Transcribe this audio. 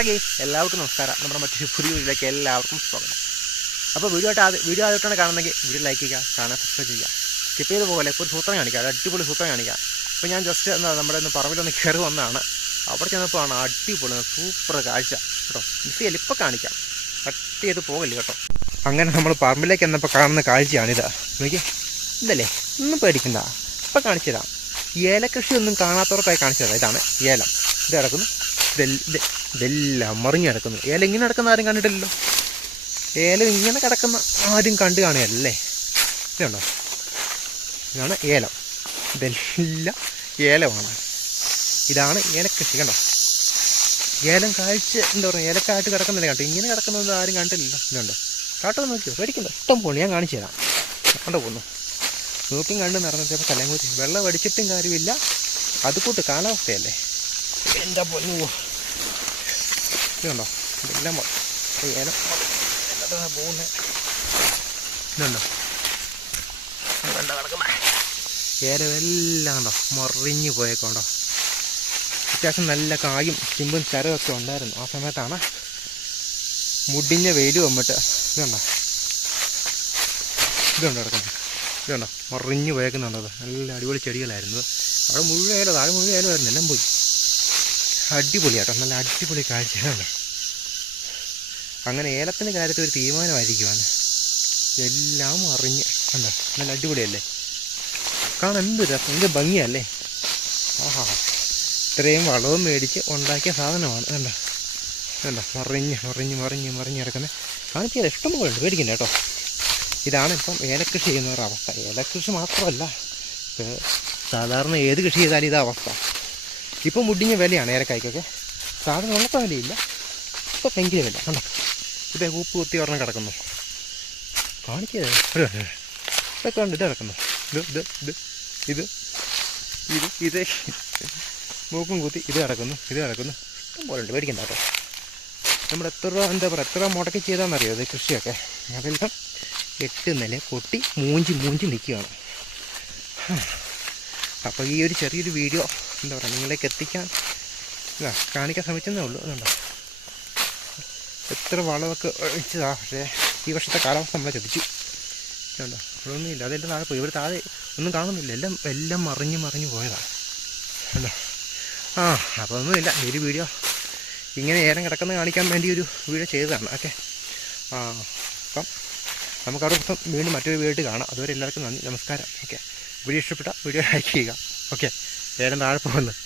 ഗേ എല്ലാവർക്കും നമസ്കാരം. നമ്മുടെ മറ്റൊരു പുതിയ വീഡിയോയിലേക്ക് എല്ലാവർക്കും സ്വാഗതം. അപ്പോൾ വീഡിയോ ആയിട്ട് വീഡിയോ ആയിട്ടാണ് കാണുന്നെങ്കിൽ വീഡിയോ ലൈക്ക് ചെയ്യുക കാണാൻ സബ്സ്ക്രൈബ് ചെയ്യുക. സ്കിപ്പ് ചെയ്ത് പോലെ ഇപ്പോൾ ഒരു സൂത്രം കാണിക്കുക അടിപൊളി സൂത്രം കാണിക്കുക അപ്പോൾ ഞാൻ ജസ്റ്റ് എന്താ നമ്മുടെ ഒന്ന് പറമ്പിലൊന്ന് കയറി വന്നതാണ്. അവിടെ ചെന്നപ്പോൾ ആണ് അടിപൊളി സൂപ്പർ കാഴ്ച. കേട്ടോ മിസ് ചെയ്യല്ല? ഇപ്പോൾ കാണിക്കാം. കട്ട് ചെയ്ത് പോകല്ലേ കേട്ടോ. അങ്ങനെ നമ്മൾ പറമ്പിലേക്ക് എന്നപ്പോൾ കാണുന്ന കാഴ്ചയാണിത്. നോക്കി ഇതല്ലേ? ഒന്നും പേടിക്കണ്ട. ഇപ്പം കാണിച്ചു തരാം ഏലകൃഷി ഒന്നും കാണാത്തവർക്കായി കാണിച്ചു തരാം ഇതാണ് ഏലം. ഇത് കിടക്കുന്നു. ഇതെല്ലാം ഇത് ഇതെല്ലാം മറിഞ്ഞ് കിടക്കുന്നു ഏലം ഇങ്ങനെ കിടക്കുന്ന ആരും കണ്ടിട്ടില്ലല്ലോ. ഏലം ഇങ്ങനെ കിടക്കുന്ന ആരും കണ്ടു കാണുകയല്ലേ? ഇതുണ്ടോ? ഇതാണ് ഏലം. ഇതെല്ലാം ഏലമാണ്. ഇതാണ് ഏലക്കൃഷി കണ്ടോ? ഏലം കാഴ്ച എന്താ പറയുക ഏലക്കായിട്ട് കിടക്കുന്നില്ല കണ്ടോ? ഇങ്ങനെ കിടക്കുന്നത് ആരും കണ്ടില്ലല്ലോ ഇതുണ്ടോ? കാട്ടോ നോക്കിയോ? പേടിക്കണ്ട. ഇഷ്ടം പോണി ഞാൻ കാണിച്ചു തരാം. കണ്ടോ പോന്നു? നോക്കിയും കണ്ട് നടന്നപ്പോൾ കലങ്ങൂരി. വെള്ളം അടിച്ചിട്ടും കാര്യമില്ല. അത് കൂട്ട് കാലാവസ്ഥയല്ലേ? എന്താ പൊന്നു? ഇതുണ്ടോ? ഇതെല്ലാം ഏലം എല്ലാത്തിനാണ് പോകുന്നത് ഇതുണ്ടോ? ഇത് കണ്ടോ കിടക്കുന്ന എല്ലാം കണ്ടോ? മറിഞ്ഞു പോയേക്കോണ്ടോ അത്യാവശ്യം നല്ല കായും ചിമ്പും ചരവൊക്കെ ഉണ്ടായിരുന്നു. ആ സമയത്താണ് മുടിഞ്ഞ വെയിൽ വന്നിട്ട് ഇതുണ്ടോ? ഇതുണ്ടോ കിടക്കുന്നത് ഇതുണ്ടോ? മറിഞ്ഞു പോയേക്കുന്നുണ്ടോ? നല്ല അടിപൊളി ചെടികളായിരുന്നു. അവിടെ മുഴുവൻ ഏലം താഴെ മുഴുവൻ ഏലമായിരുന്നു എല്ലാം പോയി. അടിപൊളിയാട്ടോ. നല്ല അടിപൊളി കാഴ്ചയാണ് അങ്ങനെ ഏലത്തിന്റെ കാര്യത്തിൽ ഒരു തീരുമാനമായിരിക്കുവാണ്. എല്ലാം അറിഞ്ഞ് കണ്ടോ? നല്ല അടിപൊളിയല്ലേ? കാണാൻ എന്ത് രസം എന്ത് ഭംഗിയല്ലേ? ആഹാ. ഇത്രയും വളവും മേടിച്ച് ഉണ്ടാക്കിയ സാധനമാണ്. കണ്ടോ? കണ്ടോ? മറിഞ്ഞ് മറിഞ്ഞ് മറിഞ്ഞ് മറിഞ്ഞ് കിടക്കുന്നത് കാണിച്ചാൽ ഇഷ്ടം പോലെ ഉണ്ട്. മേടിക്കുന്നത് കേട്ടോ. ഇതാണ് ഇപ്പം ഏലക്കൃഷി ചെയ്യുന്നവരുടെ അവസ്ഥ ഏലക്കൃഷി മാത്രമല്ല സാധാരണ ഏത് കൃഷി ചെയ്താലും ഇതാ അവസ്ഥ. ഇപ്പം മുടിഞ്ഞ വിലയാണ് ഏലക്കായ്ക്കൊക്കെ. സാധനം ഉള്ളപ്പോൾ വിലയില്ല. ഇപ്പം ഭയങ്കര വില. കണ്ടോ? ഇപ്പം ഉപ്പ് കുത്തി ഒരെണ്ണം കിടക്കുന്നു. കാണിക്കേ. ഇതൊക്കെ ഉണ്ട് ഇത് കിടക്കുന്നു. ഇത് ഇത് ഇത് ഇത് ഇത് ഇത്. മൂക്കും കുത്തി ഇത് കിടക്കുന്നു ഇത് കിടക്കുന്നു. ഇഷ്ടം പോലെ ഉണ്ട്. പേടിക്കണ്ട കേട്ടോ. നമ്മൾ എത്ര എന്താ പറയുക എത്ര മുടക്കി ചെയ്താണെന്നറിയോ ഇത് കൃഷിയൊക്കെ. അതെല്ലാം എട്ട് നില കൊട്ടി മൂഞ്ചി മൂഞ്ചി നിൽക്കുകയാണ്. അപ്പോൾ ഈ ഒരു ചെറിയൊരു വീഡിയോ എന്താ പറയുക നിങ്ങളിലേക്ക് എത്തിക്കാൻ ഇതാ കാണിക്കാൻ ശ്രമിച്ചെന്നേ ഉള്ളൂ. അതുണ്ടോ എത്ര വളമൊക്കെ ഒഴിച്ചതാ പക്ഷേ ഈ വർഷത്തെ കാലാവസ്ഥ നമ്മളെ ചതിച്ചു. കണ്ടോ ഇവിടെയൊന്നുമില്ല അതെല്ലാം താഴെ പോയി. ഇവിടെ താഴെ ഒന്നും കാണുന്നില്ല. എല്ലാം എല്ലാം മറിഞ്ഞ് മറിഞ്ഞ് പോയതാണ് കണ്ടോ ആ അപ്പോൾ ഒന്നുമില്ല. ഈ ഒരു വീഡിയോ ഇങ്ങനെ ഏലം കിടക്കുന്ന കാണിക്കാൻ വേണ്ടി ഒരു വീഡിയോ ചെയ്തതാണ്. ഓക്കെ? ആ അപ്പം നമുക്ക് അവിടെ ദിവസം വീണ്ടും മറ്റൊരു വീഡിയോ കാണാം. അതുവരെ എല്ലാവർക്കും നന്ദി. നമസ്കാരം. ഓക്കെ? വീഡിയോ ഇഷ്ടപ്പെട്ട വീഡിയോ ലൈക്ക് ചെയ്യുക. ഓക്കെ? ഏലം താഴെ പോകുന്നത്